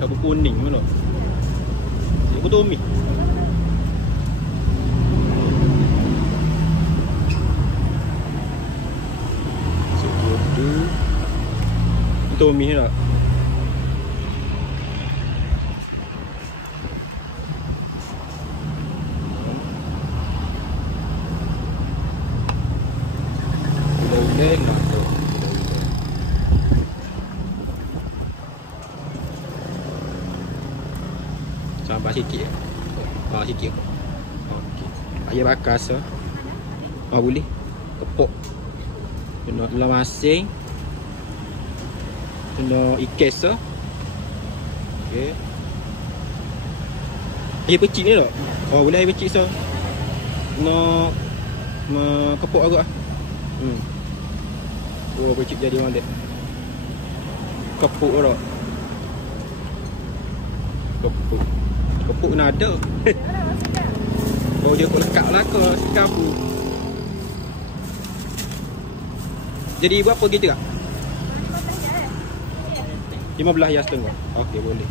Kabut kuning mana? Cikgu Tommy. Sebudu Tommy tak? Udah-udah nak tu. Sampai sikit. Sikit. Okey. Ayam bakar so. Boleh. Kepok. Kena dalam masing. Kena ikes so. Okey. Air pecik ni tak? Boleh air pecik so. Kena kepok agak. Pecik jadi orang dia. Kepuk tak? Kepuk nak ada. Dia kau lekat lah ke sekapu. Jadi berapa gitu kak? 15 ya setengah. Okey boleh.